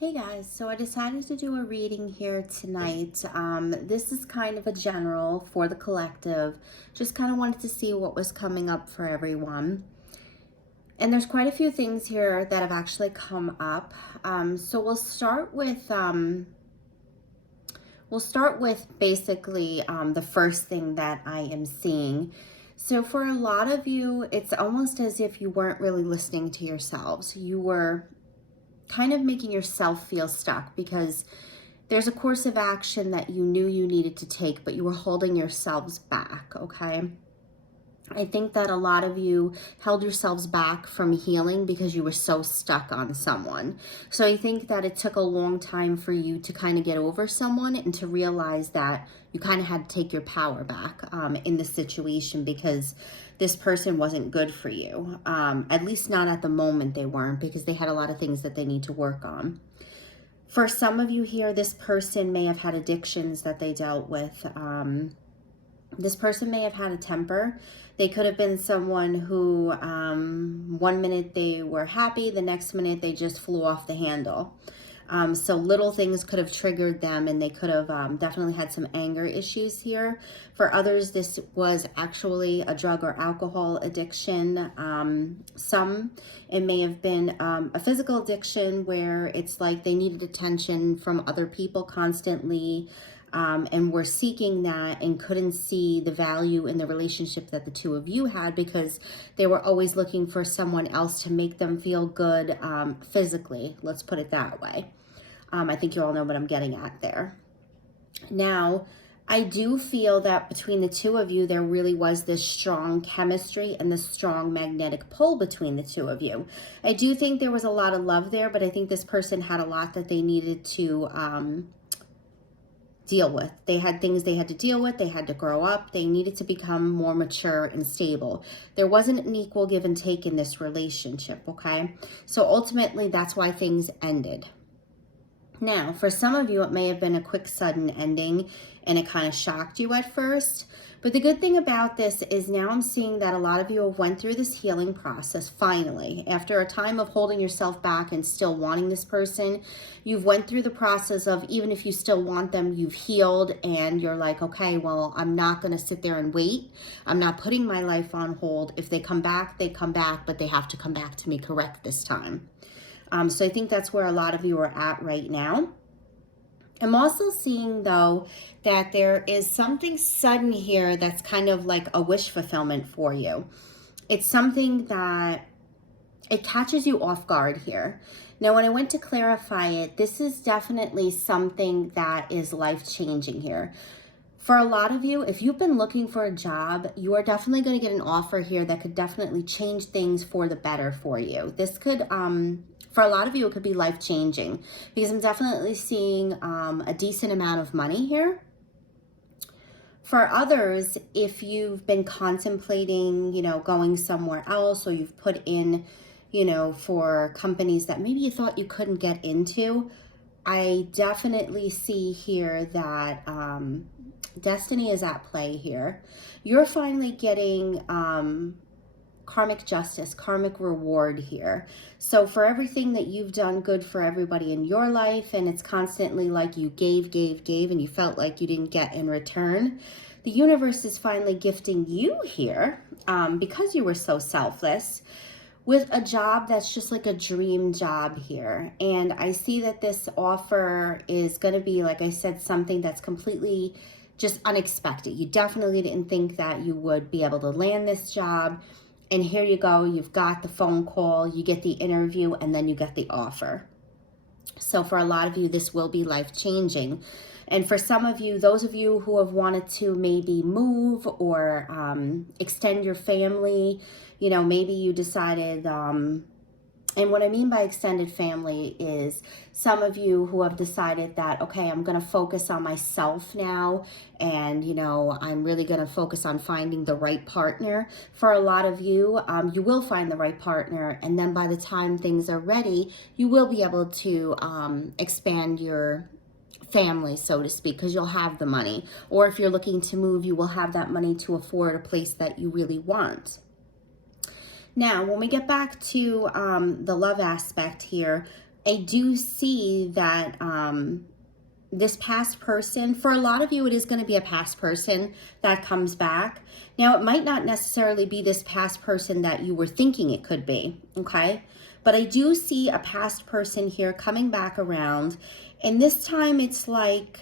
Hey guys, so I decided to do a reading here tonight. This is kind of a general for the collective. Just kind of wanted to see what was coming up for everyone. And there's quite a few things here that have actually come up. So we'll start with basically the first thing that I am seeing. So for a lot of you, it's almost as if you weren't really listening to yourselves. You were kind of making yourself feel stuck because there's a course of action that you knew you needed to take, but you were holding yourselves back, okay? I think that a lot of you held yourselves back from healing because you were so stuck on someone. So I think that it took a long time for you to kind of get over someone and to realize that you kind of had to take your power back in the situation because this person wasn't good for you. At least not at the moment they weren't, because they had a lot of things that they need to work on. For some of you here, this person may have had addictions that they dealt with. This person may have had a temper. They could have been someone who one minute they were happy, the next minute they just flew off the handle. So little things could have triggered them, and they could have definitely had some anger issues here. For others, this was actually a drug or alcohol addiction. Some, it may have been a physical addiction where it's like they needed attention from other people constantly. And were seeking that and couldn't see the value in the relationship that the two of you had because they were always looking for someone else to make them feel good physically. Let's put it that way. I think you all know what I'm getting at there. Now, I do feel that between the two of you, there really was this strong chemistry and this strong magnetic pull between the two of you. I do think there was a lot of love there, but I think this person had a lot that they needed to deal with. They had things they had to deal with. They had to grow up. They needed to become more mature and stable. There wasn't an equal give and take in this relationship, okay? So ultimately, that's why things ended. Now, for some of you, it may have been a quick, sudden ending, and it kind of shocked you at first. But the good thing about this is now I'm seeing that a lot of you have went through this healing process finally. After a time of holding yourself back and still wanting this person, you've went through the process of, even if you still want them, you've healed and you're like, okay, well, I'm not going to sit there and wait. I'm not putting my life on hold. If they come back, they come back, but they have to come back to me correct this time. So I think that's where a lot of you are at right now. I'm also seeing, though, that there is something sudden here that's kind of like a wish fulfillment for you. It's something that it catches you off guard here. Now, when I went to clarify it, this is definitely something that is life-changing here. For a lot of you, if you've been looking for a job, you are definitely going to get an offer here that could definitely change things for the better for you. This could, for a lot of you, it could be life-changing because I'm definitely seeing a decent amount of money here. For others, if you've been contemplating, going somewhere else, or you've put in, for companies that maybe you thought you couldn't get into, I definitely see here that destiny is at play here. You're finally getting karmic justice, karmic reward here. So for everything that you've done good for everybody in your life, and it's constantly like you gave, and you felt like you didn't get in return, the universe is finally gifting you here because you were so selfless with a job that's just like a dream job here. And I see that this offer is going to be, like I said, something that's completely just unexpected. You definitely didn't think that you would be able to land this job. And here you go, you've got the phone call, you get the interview, and then you get the offer. So for a lot of you, this will be life-changing. And for some of you, those of you who have wanted to maybe move or extend your family, maybe you decided, and what I mean by extended family is some of you who have decided that, okay, I'm going to focus on myself now, and, I'm really going to focus on finding the right partner. For a lot of you, you will find the right partner, and then by the time things are ready, you will be able to expand your family, so to speak, because you'll have the money. Or if you're looking to move, you will have that money to afford a place that you really want. Now, when we get back to the love aspect here, I do see that this past person, for a lot of you, it is going to be a past person that comes back. Now, it might not necessarily be this past person that you were thinking it could be, okay? But I do see a past person here coming back around. And this time it's like,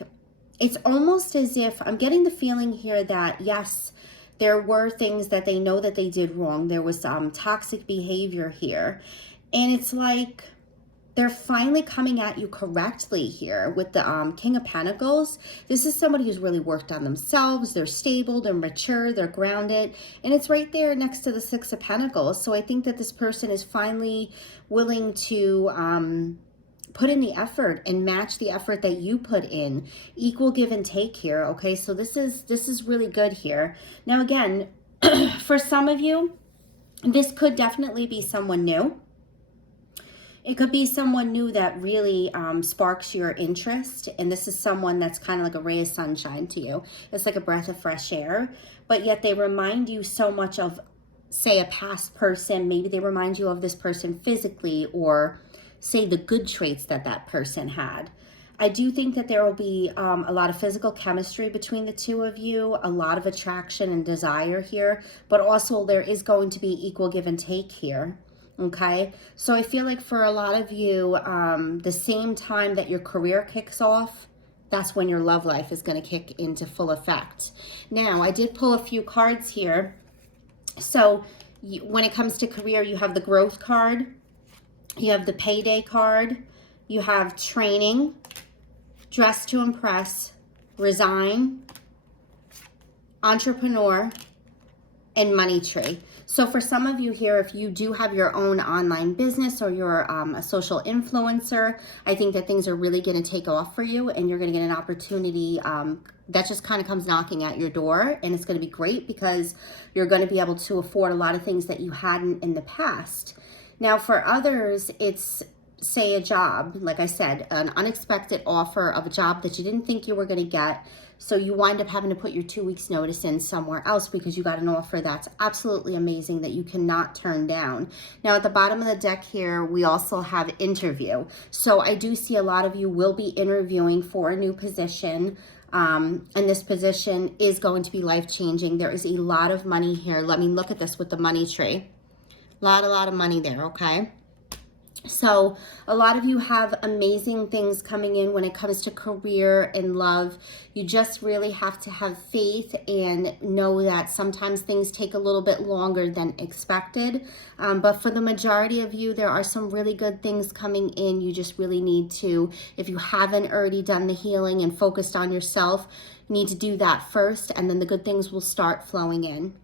it's almost as if I'm getting the feeling here that, yes, there were things that they know that they did wrong. There was toxic behavior here. And it's like, they're finally coming at you correctly here with the King of Pentacles. This is somebody who's really worked on themselves. They're stable, they're mature, they're grounded. And it's right there next to the Six of Pentacles. So I think that this person is finally willing to put in the effort and match the effort that you put in. Equal give and take here, okay? So this is really good here. Now again, for some of you, this could definitely be someone new. It could be someone new that really sparks your interest. And this is someone that's kind of like a ray of sunshine to you. It's like a breath of fresh air. But yet they remind you so much of, say, a past person. Maybe they remind you of this person physically, or say the good traits that that person had. I do think that there will be a lot of physical chemistry between the two of you, a lot of attraction and desire here. But also there is going to be equal give and take here. Okay, so I feel like for a lot of you, the same time that your career kicks off, that's when your love life is going to kick into full effect. Now, I did pull a few cards here. So when it comes to career, you have the growth card, you have the payday card, you have training, dress to impress, resign, entrepreneur, and money tree. So for some of you here, if you do have your own online business or you're a social influencer, I think that things are really going to take off for you, and you're going to get an opportunity that just kind of comes knocking at your door, and it's going to be great because you're going to be able to afford a lot of things that you hadn't in the past. Now for others, it's, say, a job, like I said, an unexpected offer of a job that you didn't think you were going to get. So you wind up having to put your 2 weeks notice in somewhere else because you got an offer that's absolutely amazing that you cannot turn down. Now at the bottom of the deck here, we also have interview. So I do see a lot of you will be interviewing for a new position. And this position is going to be life-changing. There is a lot of money here. Let me look at this with the money tree. A lot of money there, okay? So a lot of you have amazing things coming in when it comes to career and love. You just really have to have faith and know that sometimes things take a little bit longer than expected. But for the majority of you, there are some really good things coming in. You just really need to, if you haven't already done the healing and focused on yourself, you need to do that first, and then the good things will start flowing in.